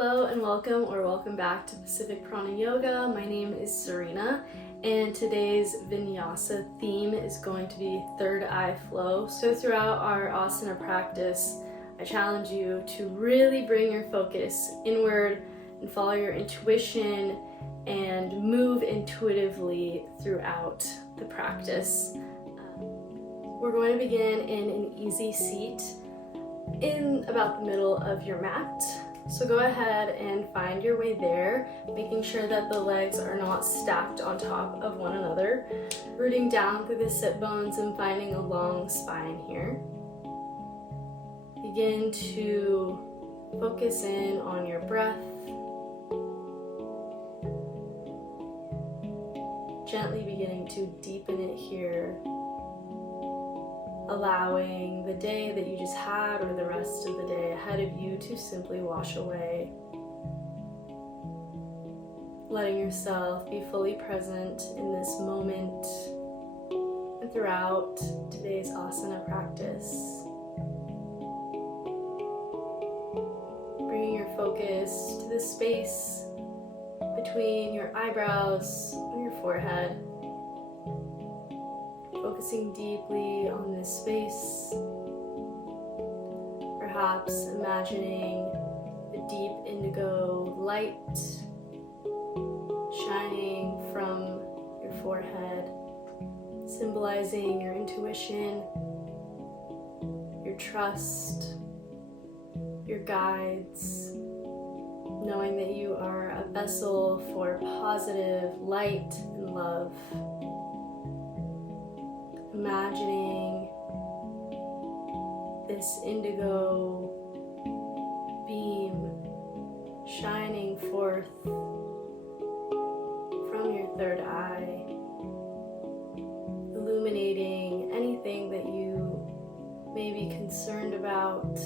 Hello and welcome back to Pacific Prana Yoga. My name is Cyrena and today's vinyasa theme is going to be third eye flow. So throughout our asana practice, I challenge you to really bring your focus inward and follow your intuition and move intuitively throughout the practice. We're going to begin in an easy seat in about the middle of your mat. So go ahead and find your way there, making sure that the legs are not stacked on top of one another, rooting down through the sit bones and finding a long spine here. Begin to focus in on your breath. Gently beginning to deepen it here, allowing the day that you just had or the rest of the day ahead of you to simply wash away. Letting yourself be fully present in this moment and throughout today's asana practice. Bringing your focus to the space between your eyebrows and your forehead. Focusing deeply on this space, perhaps imagining a deep indigo light shining from your forehead, symbolizing your intuition, your trust, your guides, knowing that you are a vessel for positive light and love. Imagining this indigo beam shining forth from your third eye, illuminating anything that you may be concerned about,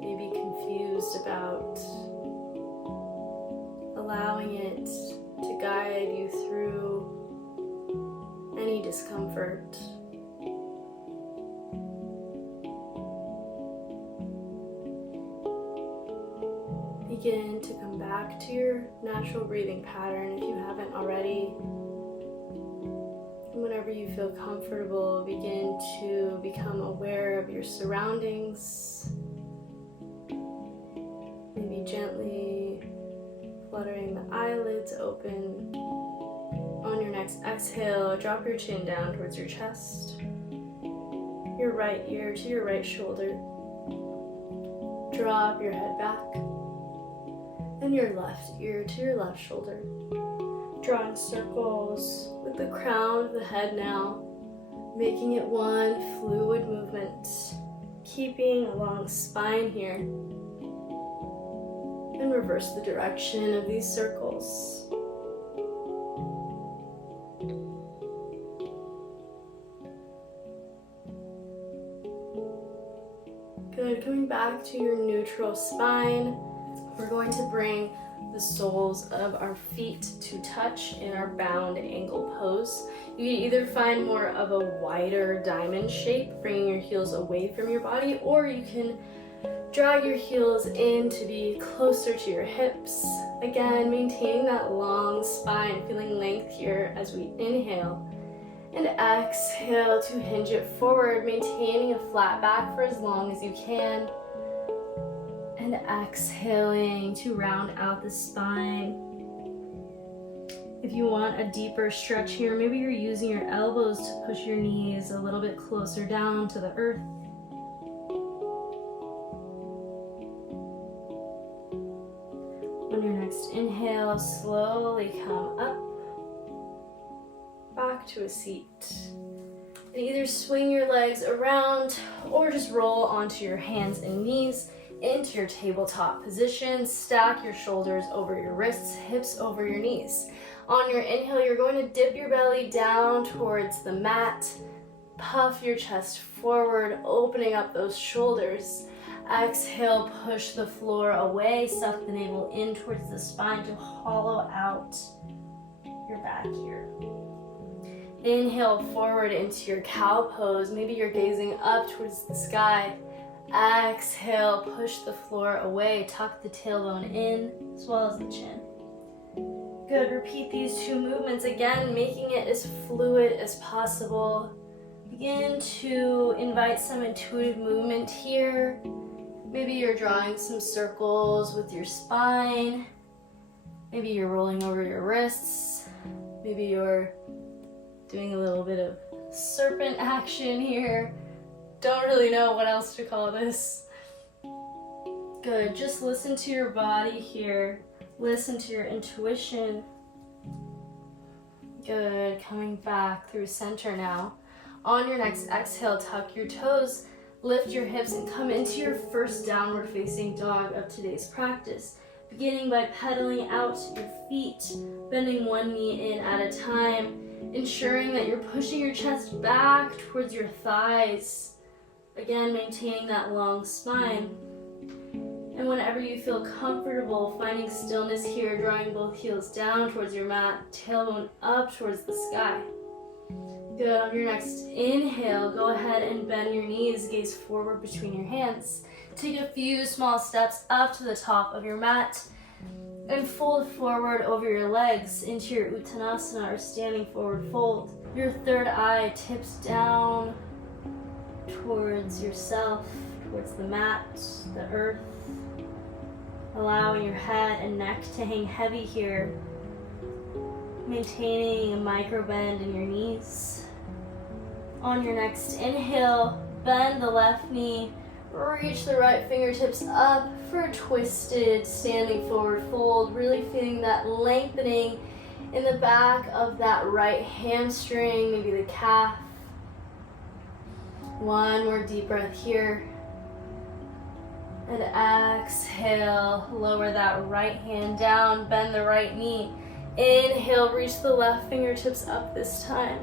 may be confused about, allowing it to guide you through any discomfort. Begin to come back to your natural breathing pattern if you haven't already. And whenever you feel comfortable, begin to become aware of your surroundings. Maybe gently fluttering the eyelids open. On your next exhale, drop your chin down towards your chest, your right ear to your right shoulder. Drop your head back. And your left ear to your left shoulder. Drawing circles with the crown of the head now, making it one fluid movement, keeping a long spine here. And reverse the direction of these circles. Good, coming back to your neutral spine. We're going to bring the soles of our feet to touch in our bound angle pose. You can either find more of a wider diamond shape, bringing your heels away from your body, or you can drag your heels in to be closer to your hips. Again, maintaining that long spine, feeling length here as we inhale. And exhale to hinge it forward, maintaining a flat back for as long as you can. And exhaling to round out the spine. If you want a deeper stretch here, maybe you're using your elbows to push your knees a little bit closer down to the earth. On your next inhale, slowly come up, back to a seat. And either swing your legs around or just roll onto your hands and knees into your tabletop position. Stack your shoulders over your wrists, hips over your knees. On your inhale, you're going to dip your belly down towards the mat. Puff your chest forward, opening up those shoulders. Exhale, push the floor away, suck the navel in towards the spine to hollow out your back here. Inhale forward into your cow pose. Maybe you're gazing up towards the sky. Exhale, push the floor away, tuck the tailbone in as well as the chin. Good, repeat these 2 movements again, making it as fluid as possible. Begin to invite some intuitive movement here. Maybe you're drawing some circles with your spine. Maybe you're rolling over your wrists. Maybe you're doing a little bit of serpent action here. Don't really know what else to call this. Good, just listen to your body here. Listen to your intuition. Good, coming back through center now. On your next exhale, tuck your toes, lift your hips, and come into your first downward facing dog of today's practice. Beginning by pedaling out your feet, bending one knee in at a time, ensuring that you're pushing your chest back towards your thighs. Again, maintaining that long spine. And whenever you feel comfortable, finding stillness here, drawing both heels down towards your mat, tailbone up towards the sky. Good, on your next inhale, go ahead and bend your knees, gaze forward between your hands. Take a few small steps up to the top of your mat and fold forward over your legs into your Uttanasana or standing forward fold. Your third eye tips down towards yourself, towards the mat, the earth. Allowing your head and neck to hang heavy here. Maintaining a micro bend in your knees. On your next inhale, bend the left knee, reach the right fingertips up for a twisted standing forward fold, really feeling that lengthening in the back of that right hamstring, maybe the calf. One more deep breath here. And exhale, lower that right hand down, bend the right knee. Inhale, reach the left fingertips up this time.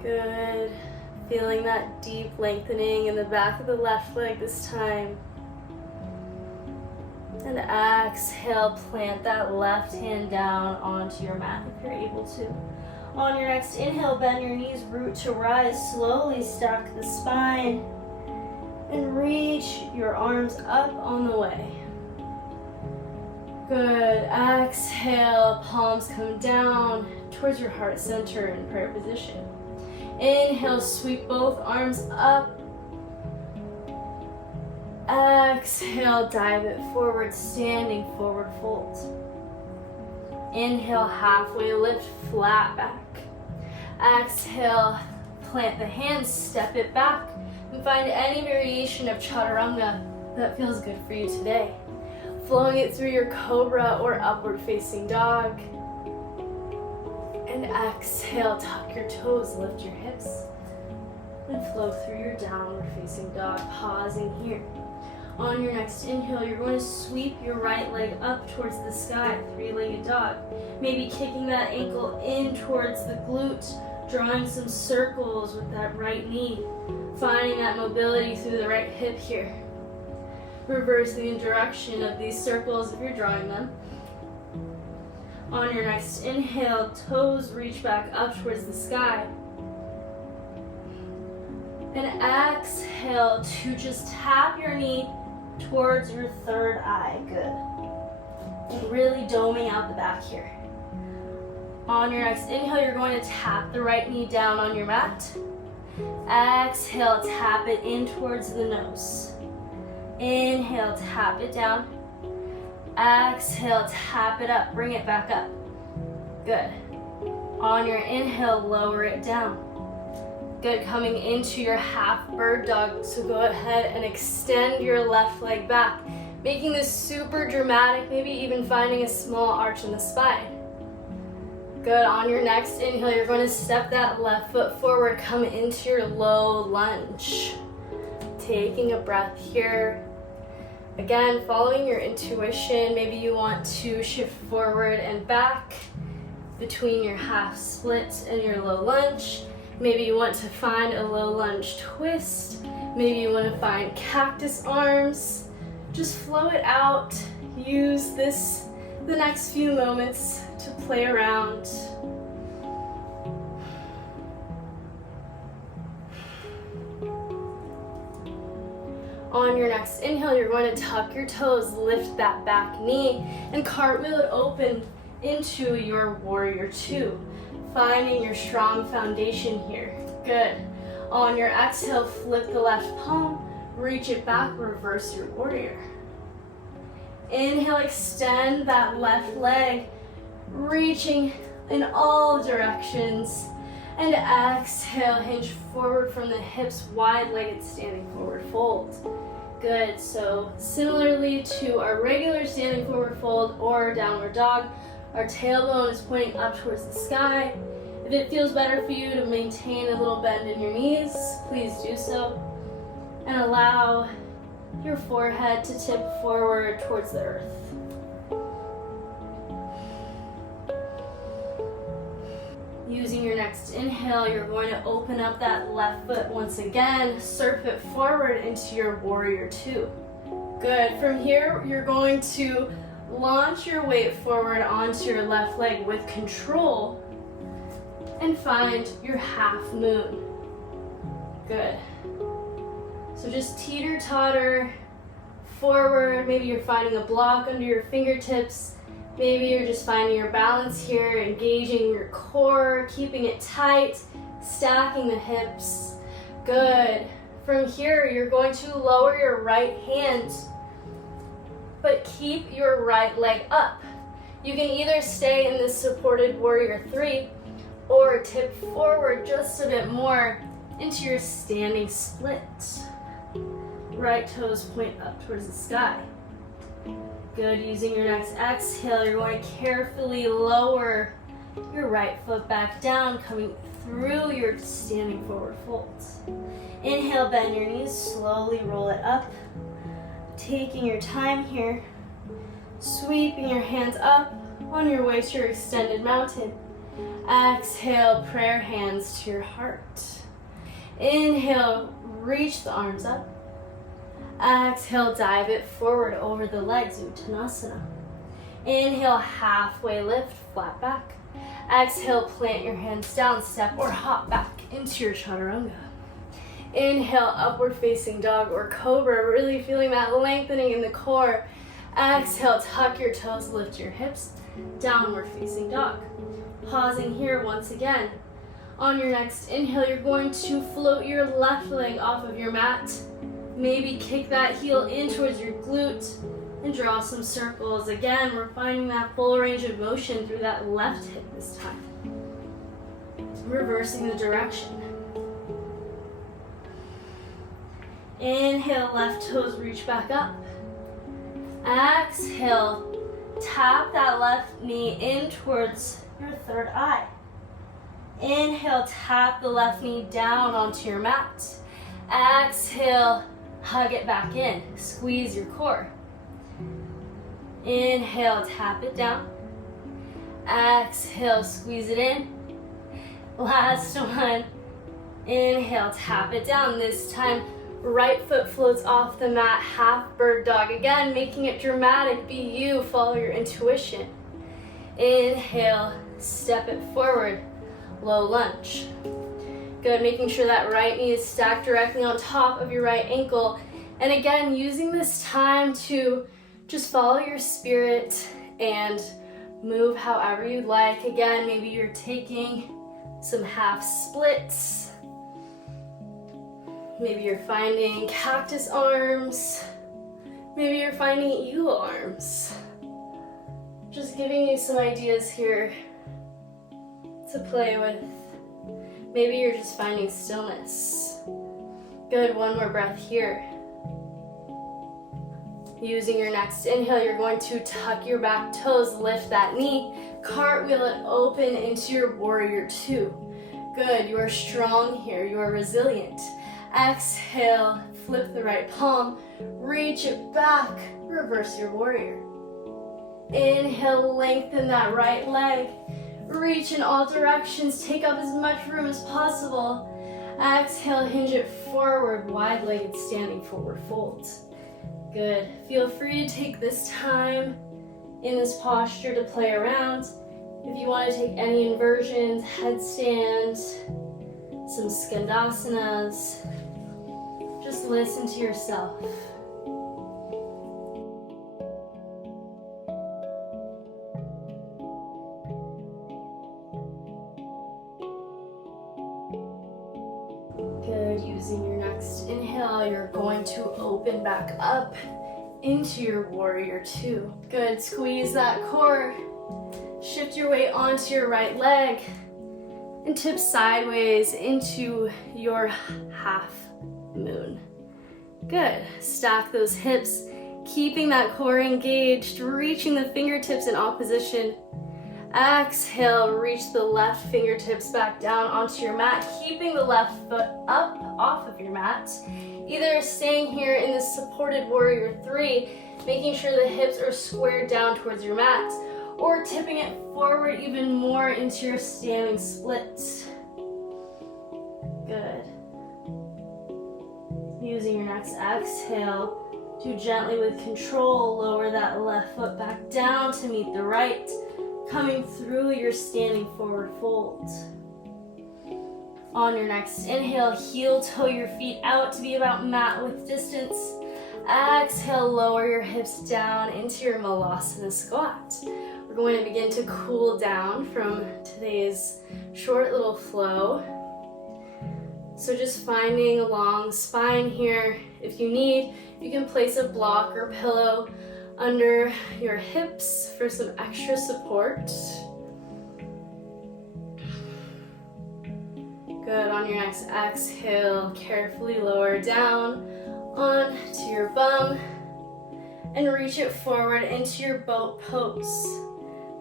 Good. Feeling that deep lengthening in the back of the left leg this time. And exhale, plant that left hand down onto your mat if you're able to. On your next inhale, bend your knees, root to rise. Slowly stack the spine and reach your arms up on the way. Good. Exhale, palms come down towards your heart center in prayer position. Inhale, sweep both arms up. Exhale, dive it forward, standing forward fold. Inhale, halfway lift, flat back. Exhale, plant the hands, step it back, and find any variation of chaturanga that feels good for you today. Flowing it through your cobra or upward facing dog. And exhale, tuck your toes, lift your hips, and flow through your downward facing dog, pausing here. On your next inhale, you're going to sweep your right leg up towards the sky, three-legged dog. Maybe kicking that ankle in towards the glute, drawing some circles with that right knee, finding that mobility through the right hip here. Reversing the direction of these circles if you're drawing them. On your next inhale, toes reach back up towards the sky. And exhale to just tap your knee towards your third eye. Good. And really doming out the back here. On your next inhale, you're going to tap the right knee down on your mat. Exhale, tap it in towards the nose. Inhale, tap it down. Exhale, tap it up, bring it back up. Good. On your inhale, lower it down. Good, coming into your half bird dog, so go ahead and extend your left leg back, making this super dramatic, maybe even finding a small arch in the spine. Good, on your next inhale, you're going to step that left foot forward, come into your low lunge. Taking a breath here. Again, following your intuition, maybe you want to shift forward and back between your half split and your low lunge. Maybe you want to find a low lunge twist. Maybe you want to find cactus arms. Just flow it out. Use the next few moments to play around. On your next inhale, you're going to tuck your toes, lift that back knee, and cartwheel it open into your warrior two, finding your strong foundation here. Good. On your exhale, flip the left palm, reach it back, reverse your warrior. Inhale, extend that left leg, reaching in all directions. And exhale, hinge forward from the hips, wide-legged standing forward fold. Good, so similarly to our regular standing forward fold or downward dog, our tailbone is pointing up towards the sky. If it feels better for you to maintain a little bend in your knees, please do so. And allow your forehead to tip forward towards the earth. Using your next inhale, you're going to open up that left foot once again, surf it forward into your warrior two. Good. From here, you're going to launch your weight forward onto your left leg with control and find your half moon. Good. So just teeter-totter forward. Maybe you're finding a block under your fingertips. Maybe you're just finding your balance here, engaging your core, keeping it tight, stacking the hips. Good. From here, you're going to lower your right hand, but keep your right leg up. You can either stay in this supported warrior three or tip forward just a bit more into your standing split. Right toes point up towards the sky. Good. Using your next exhale, you're going to carefully lower your right foot back down, coming through your standing forward fold. Inhale, bend your knees, slowly roll it up. Taking your time here, sweeping your hands up on your way to your extended mountain. Exhale, prayer hands to your heart. Inhale, reach the arms up. Exhale, dive it forward over the legs, Uttanasana. Inhale, halfway lift, flat back. Exhale, plant your hands down, step or hop back into your chaturanga. Inhale, upward facing dog or cobra, really feeling that lengthening in the core. Exhale, tuck your toes, lift your hips, downward facing dog. Pausing here once again. On your next inhale, you're going to float your left leg off of your mat. Maybe kick that heel in towards your glute and draw some circles. Again, we're finding that full range of motion through that left hip this time. Reversing the direction. Inhale, left toes reach back up. Exhale, tap that left knee in towards your third eye. Inhale, tap the left knee down onto your mat. Exhale, hug it back in. Squeeze your core. Inhale, tap it down. Exhale, squeeze it in. Last one. Inhale, tap it down. This time, right foot floats off the mat, half bird dog. Again, making it dramatic. Be you, follow your intuition. Inhale, step it forward, low lunge. Good, making sure that right knee is stacked directly on top of your right ankle. And again, using this time to just follow your spirit and move however you'd like. Again, maybe you're taking some half splits. Maybe you're finding cactus arms. Maybe you're finding eagle arms. Just giving you some ideas here to play with. Maybe you're just finding stillness. Good, one more breath here. Using your next inhale, you're going to tuck your back toes, lift that knee, cartwheel it open into your warrior two. Good, you are strong here, you are resilient. Exhale, flip the right palm, reach it back, reverse your warrior. Inhale, lengthen that right leg, reach in all directions, take up as much room as possible. Exhale, hinge it forward, wide-legged standing forward fold. Good. Feel free to take this time in this posture to play around. If you want to take any inversions, headstand, some skandasanas, just listen to yourself. Good. Using your next inhale, you're going to open back up into your warrior two. Good. Squeeze that core. Shift your weight onto your right leg and tip sideways into your half moon. Good. Stack those hips, keeping that core engaged, reaching the fingertips in opposition. Exhale, reach the left fingertips back down onto your mat, keeping the left foot up off of your mat. Either staying here in this supported warrior three, making sure the hips are squared down towards your mat, or tipping it forward even more into your standing split. Good. Using your next exhale, do gently with control, lower that left foot back down to meet the right, coming through your standing forward fold. On your next inhale, heel toe your feet out to be about mat width distance. Exhale, lower your hips down into your Malasana squat. We're going to begin to cool down from today's short little flow. So just finding a long spine here. If you need, you can place a block or pillow under your hips for some extra support. Good. On your next exhale, carefully lower down onto your bum and reach it forward into your boat pose.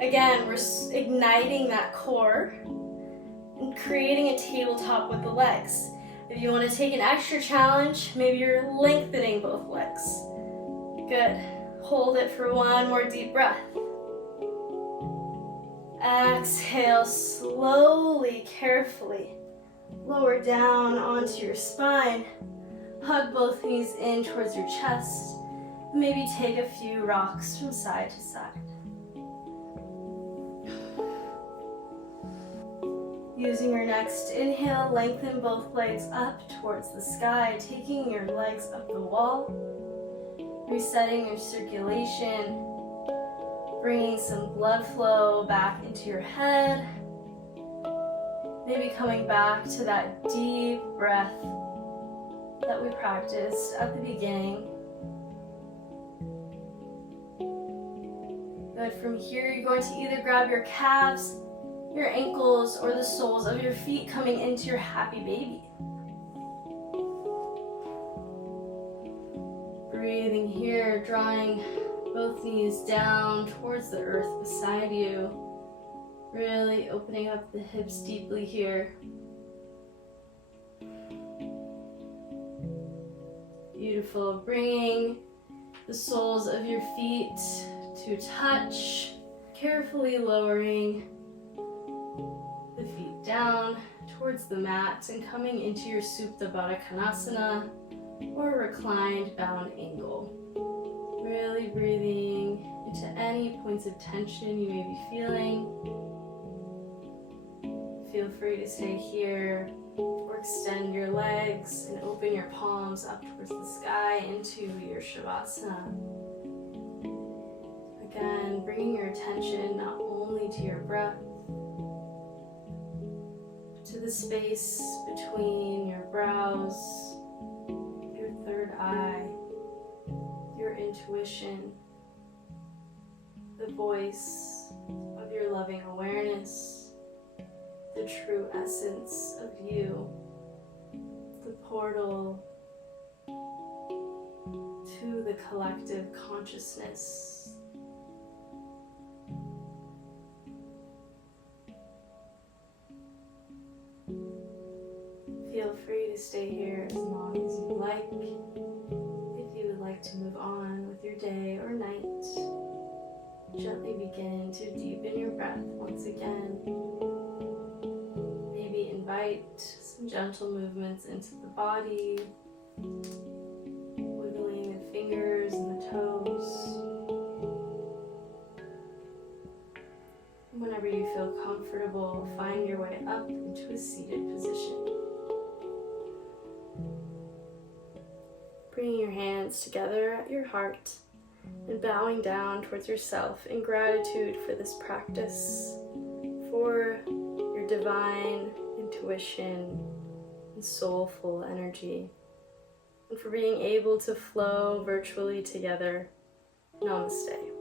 Again, we're igniting that core and creating a tabletop with the legs. If you want to take an extra challenge, maybe you're lengthening both legs. Good. Hold it for one more deep breath. Exhale, slowly, carefully. Lower down onto your spine. Hug both knees in towards your chest. Maybe take a few rocks from side to side. Using your next inhale, lengthen both legs up towards the sky, taking your legs up the wall, resetting your circulation, bringing some blood flow back into your head, maybe coming back to that deep breath that we practiced at the beginning. Good. From here, you're going to either grab your calves, your ankles, or the soles of your feet coming into your happy baby. Breathing here, drawing both knees down towards the earth beside you. Really opening up the hips deeply here. Beautiful. Bringing the soles of your feet to touch, carefully lowering the feet down towards the mat and coming into your Supta Baddha Konasana or reclined bound angle. Really breathing into any points of tension you may be feeling. Feel free to stay here or extend your legs and open your palms up towards the sky into your Shavasana. Again, bringing your attention not only to your breath, but to the space between your brows, your third eye, your intuition, the voice of your loving awareness, the true essence of you, the portal to the collective consciousness. Feel free to stay here as long as you like. If you would like to move on with your day or night, gently begin to deepen your breath once again. Maybe invite some gentle movements into the body, wiggling the fingers and the toes. Whenever you feel comfortable, find your way up into a seated position. Bringing your hands together at your heart and bowing down towards yourself in gratitude for this practice, for your divine intuition and soulful energy, and for being able to flow virtually together. Namaste.